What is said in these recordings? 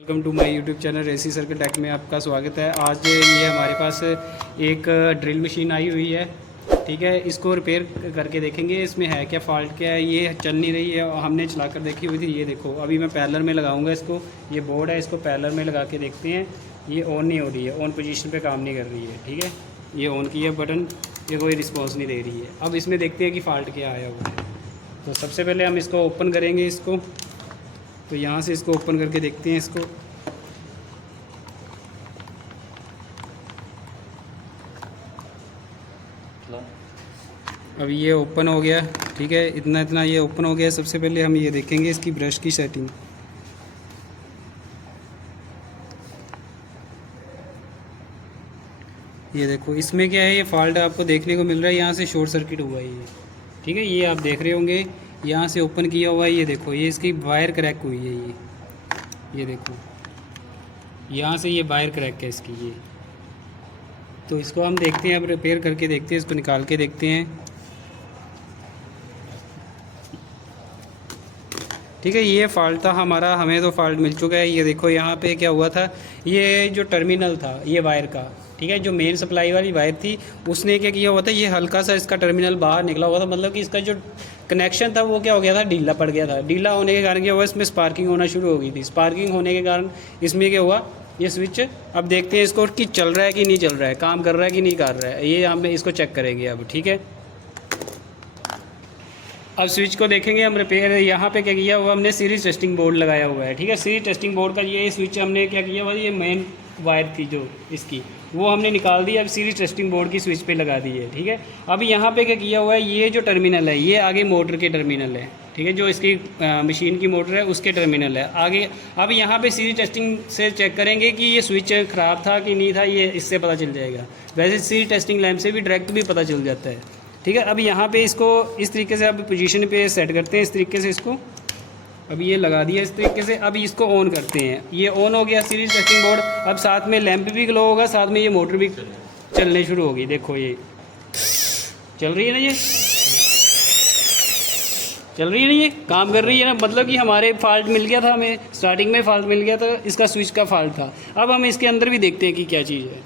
Welcome to my YouTube channel RC circuit tech में आपका स्वागत है। आज ये हमारे पास एक ड्रिल मशीन आई हुई है, ठीक है। इसको रिपेयर करके देखेंगे इसमें है क्या फॉल्ट, क्या है। ये चल नहीं रही है और हमने चलाकर देखी हुई थी। ये देखो अभी मैं पैरेलल में लगाऊंगा इसको, ये बोर्ड है, इसको पैरेलल में लगा के देखते हैं। ये ऑन नहीं हो रही है, ऑन पोजीशन पे काम नहीं कर रही है, ठीक है। ये ऑन की है बटन, ये कोई रिस्पॉन्स नहीं दे रही है। अब इसमें देखते हैं कि फ़ॉल्ट क्या आया हुआ है। तो सबसे पहले हम इसको ओपन करेंगे इसको, तो यहाँ से इसको ओपन करके देखते हैं इसको। अब ये ओपन हो गया, ठीक है। इतना ये ओपन हो गया। सबसे पहले हम ये देखेंगे इसकी ब्रश की सेटिंग। ये देखो इसमें क्या है, ये फॉल्ट आपको देखने को मिल रहा है। यहाँ से शॉर्ट सर्किट हुआ है ये, ठीक है। ये आप देख रहे होंगे, यहाँ से ओपन किया हुआ है। ये देखो ये इसकी वायर क्रैक हुई है। ये देखो यहाँ से ये वायर क्रैक है इसकी ये। तो इसको हम देखते हैं, अब रिपेयर करके देखते हैं, इसको निकाल के देखते हैं, ठीक है। ये फॉल्ट था हमारा, हमें तो फॉल्ट मिल चुका है। ये देखो यहाँ पे क्या हुआ था, ये जो टर्मिनल था ये वायर का, ठीक है, जो मेन सप्लाई वाली वायर थी उसने क्या किया हुआ था, ये हल्का सा इसका टर्मिनल बाहर निकला हुआ था। मतलब कि इसका जो कनेक्शन था वो क्या हो गया था, ढीला पड़ गया था। ढीला होने के कारण क्या हुआ, इसमें स्पार्किंग होना शुरू हो गई थी। स्पार्किंग होने के कारण इसमें क्या हुआ, ये स्विच, अब देखते हैं इसको कि चल रहा है कि नहीं चल रहा है, काम कर रहा है कि नहीं कर रहा है। ये हम इसको चेक करेंगे अब, ठीक है। अब स्विच को देखेंगे हम रिपेयर। यहाँ पे क्या किया हुआ हमने, सीरीज टेस्टिंग बोर्ड लगाया हुआ है, ठीक है। सीरीज टेस्टिंग बोर्ड का ये स्विच हमने क्या किया हुआ, ये मेन वायर थी जो इसकी, वो हमने निकाल दी। अब सीरीज टेस्टिंग बोर्ड की स्विच पे लगा दी है, ठीक है। अब यहाँ पे क्या किया हुआ है, ये जो टर्मिनल है ये आगे मोटर के टर्मिनल है, ठीक है। जो इसकी मशीन की मोटर है उसके टर्मिनल है आगे। अब यहाँ पे सीरीज टेस्टिंग से चेक करेंगे कि ये स्विच ख़राब था कि नहीं था, ये इससे पता चल जाएगा। वैसे सीरीज टेस्टिंग लैंप से भी डायरेक्ट भी पता चल जाता है, ठीक है। अब यहाँ पे इसको इस तरीके से अब पोजीशन पे सेट करते हैं, इस तरीके से इसको। अब ये लगा दिया इस तरीके से। अब इसको ऑन करते हैं, ये ऑन हो गया सीरीज टेस्टिंग बोर्ड। अब साथ में लैंप भी ग्लो होगा, साथ में ये मोटर भी चलने शुरू होगी। देखो ये चल रही है ना, ये चल रही है ना, ये काम कर रही है ना। मतलब कि हमारे फॉल्ट मिल गया था, हमें स्टार्टिंग में फॉल्ट मिल गया था, इसका स्विच का फॉल्ट था। अब हम इसके अंदर भी देखते हैं कि क्या चीज़ है,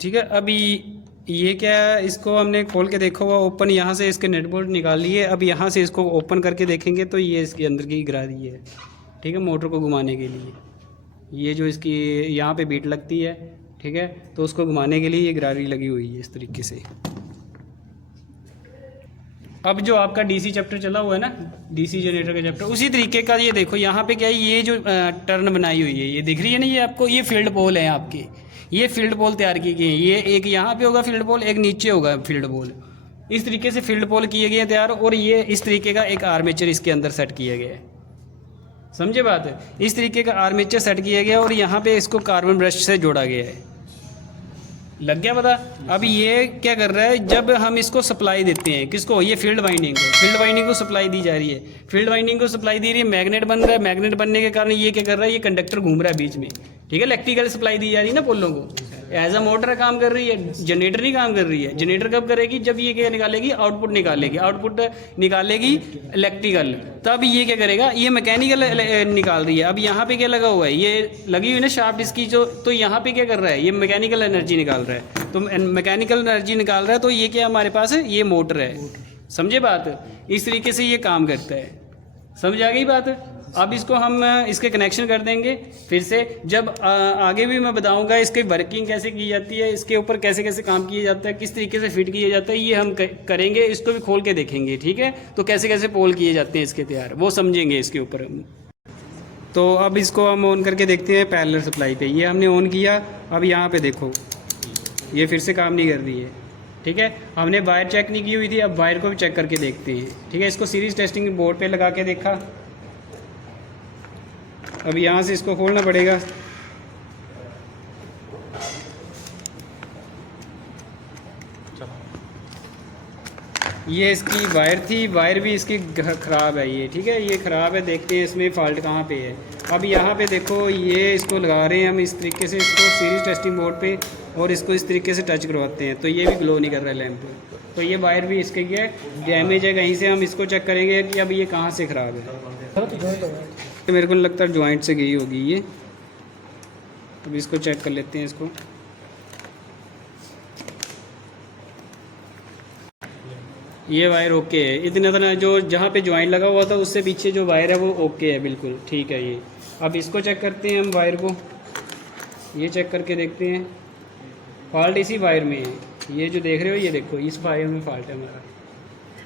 ठीक है। अभी ये क्या है, इसको हमने खोल के देखा हुआ ओपन, यहाँ से इसके नेट बोल्ट निकाल लिए। अब यहाँ से इसको ओपन करके देखेंगे तो ये इसके अंदर की गरारी है, ठीक है, मोटर को घुमाने के लिए। ये जो इसकी यहाँ पे बीट लगती है, ठीक है, तो उसको घुमाने के लिए ये गरारी लगी हुई है इस तरीके से। अब जो आपका डीसी चैप्टर चला हुआ है ना, डीसी जनरेटर का चैप्टर, उसी तरीके का ये देखो यहाँ पे क्या है, ये जो टर्न बनाई हुई है, ये दिख रही है ना, ये आपको ये फील्ड पोल है आपके, ये फील्ड पोल तैयार किए गए हैं। ये एक यहाँ पे होगा फील्ड पोल, एक नीचे होगा फील्ड पोल। इस तरीके से फील्ड पोल किए गए हैं तैयार, और ये इस तरीके का एक आर्मेचर इसके अंदर सेट किया गया है। समझे बात है, इस तरीके का आर्मेचर सेट किया गया और यहाँ पे इसको कार्बन ब्रश से जोड़ा गया है। लग गया पता। अब ये क्या कर रहा है, जब हम इसको सप्लाई देते हैं, किसको, ये फील्ड वाइंडिंग को, फील्ड वाइंडिंग को सप्लाई दी जा रही है। फील्ड वाइंडिंग को सप्लाई दे रही है, मैग्नेट बन रहा है। मैग्नेट बनने के कारण ये क्या कर रहा है, ये कंडक्टर घूम रहा है बीच में, ठीक है। इलेक्ट्रिकल सप्लाई दी जा रही है ना पोलों को, एज अ मोटर काम कर रही है, जनरेटर नहीं काम कर रही है। जनरेटर कब करेगी, जब ये क्या निकालेगी, आउटपुट निकालेगी। आउटपुट निकालेगी इलेक्ट्रिकल, तब ये क्या करेगा, ये मैकेनिकल निकाल रही है। अब यहाँ पे क्या लगा हुआ है, ये लगी हुई ना शाफ्ट इसकी जो, तो यहाँ पे क्या कर रहा है, ये मैकेनिकल एनर्जी निकाल रहा है। तो मैकेनिकल एनर्जी निकाल रहा है, तो ये क्या हमारे पास है, ये मोटर है। समझे बात, इस तरीके से ये काम करता है। समझ आ गई बात। अब इसको हम इसके कनेक्शन कर देंगे फिर से। जब आगे भी मैं बताऊंगा इसकी वर्किंग कैसे की जाती है, इसके ऊपर कैसे कैसे काम किया जाता है, किस तरीके से फिट किया जाता है, ये हम करेंगे। इसको भी खोल के देखेंगे, ठीक है। तो कैसे कैसे पोल किए जाते हैं इसके तैयार, वो समझेंगे इसके ऊपर। तो अब इसको हम ऑन करके देखते हैं पैरेलल सप्लाई पे। ये हमने ऑन किया, अब यहाँ पे देखो ये फिर से काम नहीं कर रही है, ठीक है। हमने वायर चेक नहीं की हुई थी, अब वायर को भी चेक करके देखते हैं, ठीक है। इसको सीरीज टेस्टिंग बोर्ड पे लगा के देखा। अब यहाँ से इसको खोलना पड़ेगा। ये इसकी वायर थी, वायर भी इसकी ख़राब है ये, ठीक है, ये ख़राब है। देखते हैं इसमें फॉल्ट कहाँ पे है। अब यहाँ पे देखो ये इसको लगा रहे हैं हम इस तरीके से, इसको सीरीज टेस्टिंग बोर्ड पे, और इसको इस तरीके से टच करवाते हैं, तो ये भी ग्लो नहीं कर रहा है लैंप। तो ये वायर भी इसके क्या डैमेज है कहीं से। हम इसको चेक करेंगे कि अब ये कहाँ से ख़राब है। मेरे को नहीं लगता जॉइंट से गई होगी ये। अब इसको चेक कर लेते हैं इसको। ये वायर ओके है, इतना जो जहाँ पे जॉइंट लगा हुआ था उससे पीछे जो वायर है वो ओके है, बिल्कुल ठीक है ये। अब इसको चेक करते हैं हम वायर को, ये चेक करके देखते हैं। फॉल्ट इसी वायर में है, ये जो देख रहे हो ये देखो, इस वायर में फॉल्ट है हमारा।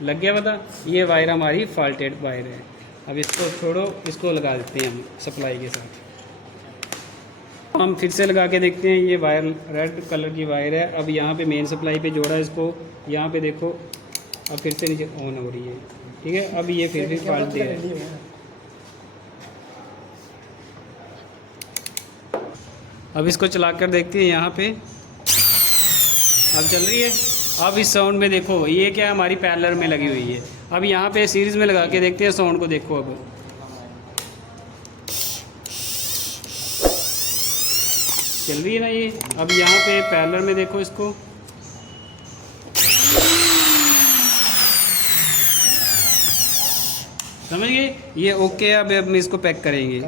लग गया पता, ये वायर हमारी फॉल्टेड वायर है। अब इसको छोड़ो, इसको लगा देते हैं हम सप्लाई के साथ। हम फिर से लगा के देखते हैं। ये वायर रेड कलर की वायर है। अब यहाँ पे मेन सप्लाई पे जोड़ा इसको, यहाँ पे देखो अब फिर से नीचे ऑन हो रही है, ठीक है। अब ये फिर भी फॉल्ट दे रहा है। अब इसको चला कर देखते हैं यहाँ पे, अब चल रही है। अब इस साउंड में देखो, ये क्या हमारी पैरेलल में लगी हुई है। अब यहाँ पे सीरीज़ में लगा के देखते हैं साउंड को, देखो अब चल रही है ना ये। अब यहाँ पे पैरेलल में देखो इसको, समझ गए, ये ओके है। अब हम इसको पैक करेंगे।